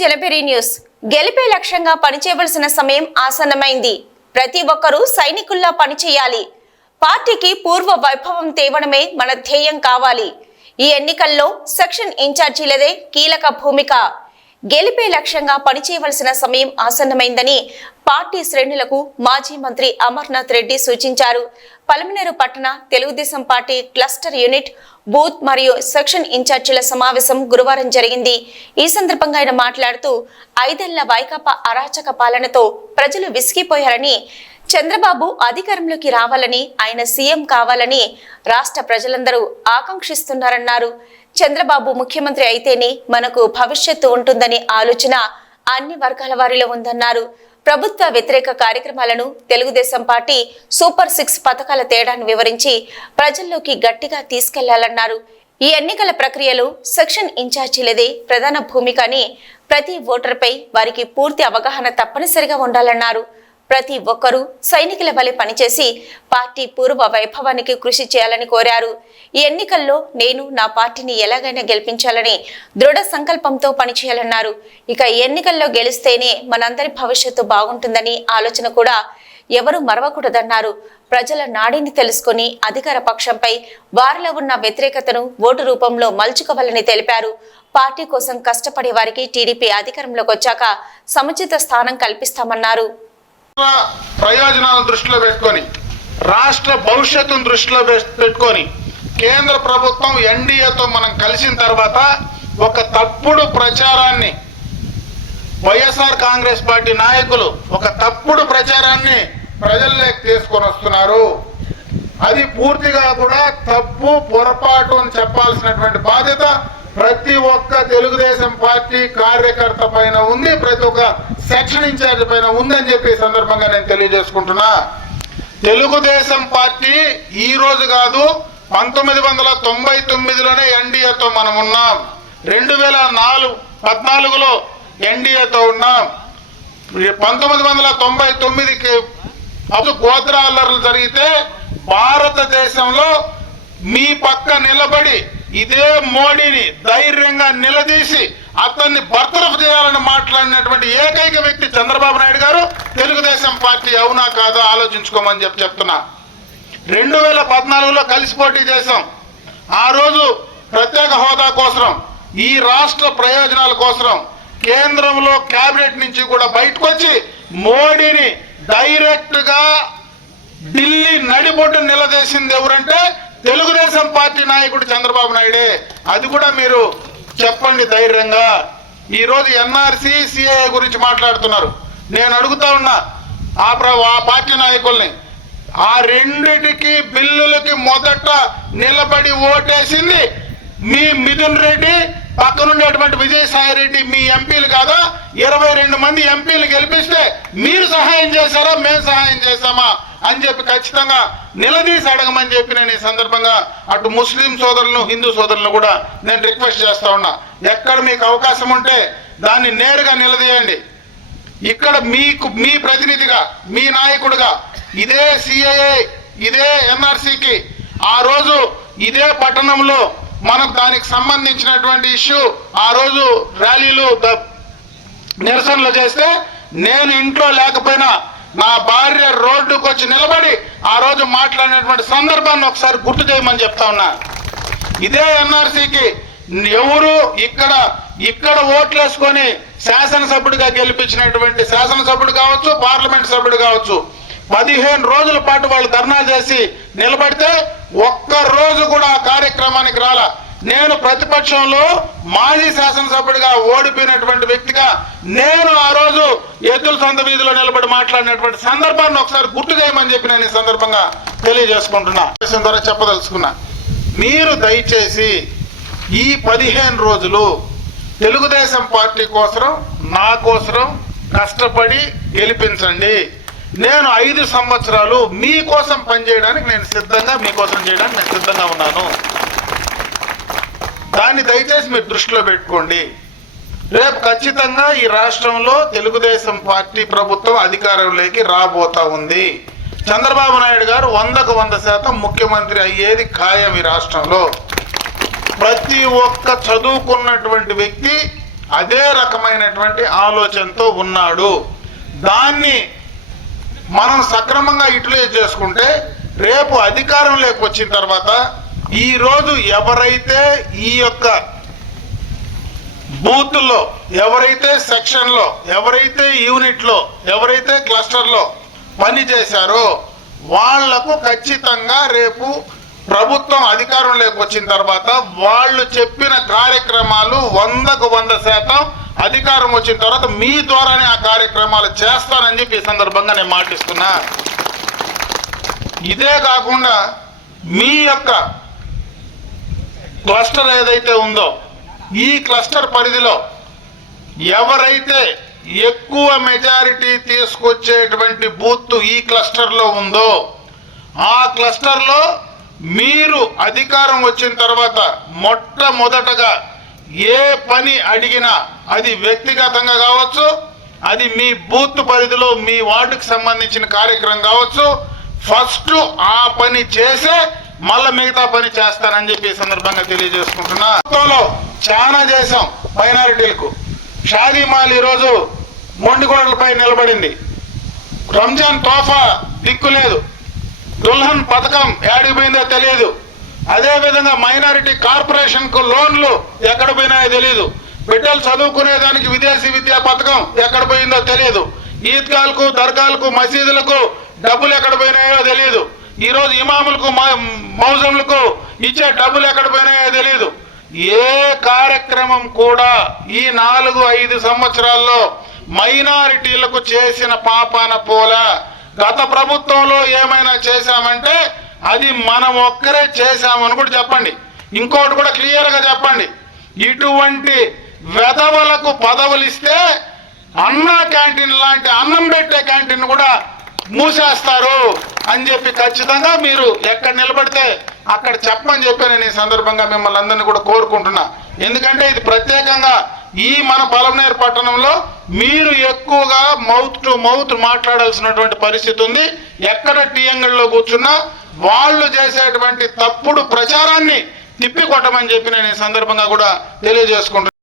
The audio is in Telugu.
జలపేరి న్యూస్. గెలిపే లక్ష్యంగా పనిచేయవలసిన సమయం ఆసన్నమైంది. ప్రతి ఒక్కరూ సైనికుల్లా పనిచేయాలి. పార్టీకి పూర్వ వైభవం తేవడమే మన ధ్యేయం కావాలి. ఈ ఎన్నికల్లో సెక్షన్ ఇన్ఛార్జీలదే కీలక భూమిక. గెలిపే లక్ష్యంగా పనిచేయవలసిన సమయం ఆసన్నమైందని పార్టీ శ్రేణులకు మాజీ మంత్రి అమర్నాథ్ రెడ్డి సూచించారు. పలమనేరు పట్టణ Telugu Desam party cluster unit booth మరియు సెక్షన్ ఇన్ఛార్జీల సమావేశం గురువారం జరిగింది. ఈ సందర్భంగా ఆయన మాట్లాడుతూ 5 ఏళ్ల వైకాపా అరాచక పాలనతో ప్రజలు విసిగిపోయారని, చంద్రబాబు అధికారంలోకి రావాలని, ఆయన సీఎం కావాలని రాష్ట్ర ప్రజలందరూ ఆకాంక్షిస్తున్నారన్నారు. చంద్రబాబు ముఖ్యమంత్రి అయితేనే మనకు భవిష్యత్తు ఉంటుందని ఆలోచన అన్ని వర్గాల వారిలో ఉందన్నారు. ప్రభుత్వ వ్యతిరేక కార్యక్రమాలను, తెలుగుదేశం పార్టీ సూపర్ 6 పథకాల తేడాను వివరించి ప్రజల్లోకి గట్టిగా తీసుకెళ్లాలన్నారు. ఈ ఎన్నికల ప్రక్రియలో సెక్షన్ ఇన్ఛార్జీలదే ప్రధాన భూమిక అని, ప్రతి ఓటర్పై వారికి పూర్తి అవగాహన తప్పనిసరిగా ఉండాలన్నారు. ప్రతి ఒక్కరూ సైనికుల వలె పనిచేసి పార్టీ పూర్వ వైభవానికి కృషి చేయాలని కోరారు. ఈ ఎన్నికల్లో నేను నా పార్టీని ఎలాగైనా గెలిపించాలని దృఢ సంకల్పంతో పనిచేయాలన్నారు. ఇక ఈ ఎన్నికల్లో గెలిస్తేనే మనందరి భవిష్యత్తు బాగుంటుందని ఆలోచన కూడా ఎవరూ మరవకూడదన్నారు. ప్రజల నాడిని తెలుసుకుని అధికార పక్షంపై వారిలో ఉన్న వ్యతిరేకతను ఓటు రూపంలో మలుచుకోవాలని తెలిపారు. పార్టీ కోసం కష్టపడే వారికి టీడీపీ అధికారంలోకి వచ్చాక సముచిత స్థానం కల్పిస్తామన్నారు. ప్రయోజనాలను దృష్టిలో పెట్టుకొని, రాష్ట్ర భవిష్యత్తును దృష్టిలో పెట్టుకొని కేంద్ర ప్రభుత్వం ఎన్డీఏతో మనం కలిసిన తర్వాత ఒక తప్పుడు ప్రచారాన్ని వైఎస్ఆర్ కాంగ్రెస్ పార్టీ నాయకులు ఒక తప్పుడు ప్రచారాన్ని ప్రజల్లోకి తీసుకొని వస్తున్నారు. అది పూర్తిగా కూడా తప్పు, పొరపాటు అని చెప్పాల్సినటువంటి బాధ్యత ప్రతి ఒక్క తెలుగుదేశం పార్టీ కార్యకర్త పైన ఉంది, ప్రతి ఒక్క సెక్షన్ ఇన్ఛార్జ్ పైన ఉందని చెప్పి ఈ సందర్భంగా నేను తెలియజేసుకుంటున్నా. తెలుగుదేశం పార్టీ ఈ రోజు కాదు, 1999లోనే ఎన్డీఏతో మనం ఉన్నాం. 2014లో ఎన్డీఏతో ఉన్నాం. 1999కి అప్పుడు గోత్ర అల్లర్లు జరిగితే భారతదేశంలో మీ పక్క నిలబడి ఇదే మోడీని ధైర్యంగా నిలదీసి అతన్ని బర్తరఫ్ చేయాలని మాట్లాడినటువంటి ఏకైక వ్యక్తి చంద్రబాబు నాయుడు గారు. తెలుగుదేశం పార్టీ అవునా కాదా ఆలోచించుకోమని చెప్తున్నా. 2014లో కలిసి పోటీ చేశాం. ఆ రోజు ప్రత్యేక హోదా కోసం, ఈ రాష్ట్ర ప్రయోజనాల కోసం కేంద్రంలో కేబినెట్ నుంచి కూడా బయటకు వచ్చి మోడీని డైరెక్ట్ గా ఢిల్లీ నడిబొడ్డు నిలదీసింది ఎవరంటే తెలుగుదేశం పార్టీ నాయకుడు చంద్రబాబు నాయుడే. అది కూడా మీరు చెప్పండి ధైర్యంగా. ఈరోజు ఎన్ఆర్సీ, సిఏఏ గురించి మాట్లాడుతున్నారు. నేను అడుగుతా ఉన్నా ఆ పార్టీ నాయకుల్ని, ఆ రెండిటికి బిల్లులకి మొదట నిలబడి ఓటేసింది మీ మిథున్ రెడ్డి, పక్కనుండేటువంటి విజయసాయి రెడ్డి మీ ఎంపీలు కాదా? 22 మంది ఎంపీలు గెలిపిస్తే మీరు సహాయం చేశారా, మేము సహాయం చేశామా అని చెప్పి ఖచ్చితంగా నిలదీసి అడగమని చెప్పి నేను ఈ సందర్భంగా అటు ముస్లిం సోదరులను, హిందూ సోదరులను కూడా నేను రిక్వెస్ట్ చేస్తా ఉన్నా. ఎక్కడ మీకు అవకాశం ఉంటే దాన్ని నేరుగా నిలదీయండి. ఇక్కడ మీకు మీ ప్రతినిధిగా, మీ నాయకుడిగా ఇదే సిఏఏ, ఇదే ఎన్ఆర్సీకి ఆ రోజు ఇదే పట్టణంలో మనకు దానికి సంబంధించినటువంటి ఇష్యూ ఆ రోజు ర్యాలీలు, నిరసనలు చేస్తే నేను ఇంట్లో లేకపోయినా నా భార్య రోడ్డుకు వచ్చి నిలబడి ఆ రోజు మాట్లాడినటువంటి సందర్భాన్ని ఒకసారి గుర్తు చేయమని చెప్తా ఉన్నా. ఇదే ఎన్ఆర్సీకి ఎవరు ఇక్కడ ఓట్లేసుకొని శాసనసభ్యుడిగా గెలిపించినటువంటి శాసనసభ్యుడు కావచ్చు, పార్లమెంట్ సభ్యుడు కావచ్చు, 15 రోజుల పాటు వాళ్ళు ధర్నా చేసి నిలబడితే ఒక్క రోజు కూడా ఆ కార్యక్రమానికి రాలా. నేను ప్రతిపక్షంలో మాజీ శాసనసభ్యుడిగా ఓడిపోయినటువంటి వ్యక్తిగా నేను ఆ రోజు ఎద్దుల సొంత వీధిలో నిలబడి మాట్లాడినటువంటి సందర్భాన్ని ఒకసారి గుర్తు చేయమని చెప్పి నేను ఈ సందర్భంగా తెలియజేసుకుంటున్నా. ద్వారా చెప్పదలుచుకున్నా, మీరు దయచేసి ఈ 15 రోజులు తెలుగుదేశం పార్టీ కోసం, నా కోసం కష్టపడి గెలిపించండి. నేను 5 సంవత్సరాలు మీకోసం పనిచేయడానికి నేను సిద్ధంగా, మీకోసం చేయడానికి నేను సిద్ధంగా ఉన్నాను. దాన్ని దయచేసి మీరు దృష్టిలో పెట్టుకోండి. రేపు ఖచ్చితంగా ఈ రాష్ట్రంలో తెలుగుదేశం పార్టీ ప్రభుత్వం అధికారంలోకి రాబోతా ఉంది. చంద్రబాబు నాయుడు గారు 100కు 100% ముఖ్యమంత్రి అయ్యేది ఖాయం. ఈ రాష్ట్రంలో ప్రతి ఒక్క చదువుకున్నటువంటి వ్యక్తి అదే రకమైనటువంటి ఆలోచనతో ఉన్నాడు. దాన్ని మనం సక్రమంగా యూటిలైజ్ చేసుకుంటే రేపు అధికారంలోకి వచ్చిన తర్వాత ఈరోజు ఎవరైతే ఈ యొక్క బూత్లో, ఎవరైతే సెక్షన్లో, ఎవరైతే యూనిట్లో, ఎవరైతే క్లస్టర్లో పని చేశారో వాళ్లకు ఖచ్చితంగా రేపు ప్రభుత్వం అధికారంలోకి వచ్చిన తర్వాత వాళ్ళు చెప్పిన కార్యక్రమాలు 100% అధికారం వచ్చిన తర్వాత మీ ద్వారానే ఆ కార్యక్రమాలు చేస్తానని చెప్పి ఈ సందర్భంగా నేను మాటిస్తున్నా. ఇదే కాకుండా మీ యొక్క క్లస్టర్ ఏదైతే ఉందో ఈ క్లస్టర్ పరిధిలో ఎవరైతే ఎక్కువ మెజారిటీ తీసుకొచ్చేటువంటి బూత్ ఈ క్లస్టర్లో ఉందో ఆ క్లస్టర్లో మీరు అధికారం వచ్చిన తర్వాత మొట్టమొదటగా ఏ పని అడిగినా అది వ్యక్తిగతంగా కావచ్చు, అది మీ బూత్ పరిధిలో మీ వార్డుకి సంబంధించిన కార్యక్రమం కావచ్చు, ఫస్ట్ ఆ పని చేసే మళ్ళా మిగతా పని చేస్తానని చెప్పి ఈ సందర్భంగా తెలియజేసుకుంటున్నా. చాలా చేశాం మైనారిటీలకు. షాదీ మాల్ ఈరోజు మొండిగోడలపై నిలబడింది. రంజాన్ తోఫా దిక్కు లేదు. దుల్హన్ పథకం ఏడిపోయిందో తెలియదు. అదేవిధంగా మైనారిటీ కార్పొరేషన్కు లోన్లు ఎక్కడ పోయినాయో తెలియదు. బిడ్డలు చదువుకునేదానికి విదేశీ విద్యా పథకం ఎక్కడ పోయిందో తెలియదు. ఈద్గాలకు, దర్గాలకు, మసీదులకు డబ్బులు ఎక్కడ పోయినాయో తెలియదు. ఈరోజు ఇమాములకు, మౌజంలకు ఇచ్చే డబ్బులు ఎక్కడ పోయినాయో తెలియదు. ఏ కార్యక్రమం కూడా ఈ 4-5 సంవత్సరాల్లో మైనారిటీలకు చేసిన పాపాన పోలా. గత ప్రభుత్వంలో ఏమైనా చేశామంటే అది మనం ఒక్కరే చేశామని కూడా చెప్పండి. ఇంకోటి కూడా క్లియర్గా చెప్పండి. ఇటువంటి వెధవలకు పదవులు ఇస్తే అన్నా క్యాంటీన్ లాంటి అన్నం పెట్టే క్యాంటీన్ కూడా మూసేస్తారు అని చెప్పి ఖచ్చితంగా మీరు ఎక్కడ నిలబడితే అక్కడ చెప్పమని చెప్పి నేను ఈ సందర్భంగా మిమ్మల్ని అందరినీ కూడా కోరుకుంటున్నా. ఎందుకంటే ఇది ప్రత్యేకంగా ఈ మన పలమనేరు పట్టణంలో మీరు ఎక్కువగా మౌత్ టు మౌత్ మాట్లాడాల్సినటువంటి పరిస్థితి ఉంది. ఎక్కడ టీఎంగల్లో కూర్చున్నా వాళ్ళు చేసేటువంటి తప్పుడు ప్రచారాన్ని తిప్పికొట్టమని చెప్పి నేను ఈ సందర్భంగా కూడా తెలియజేసుకుంటున్నాను.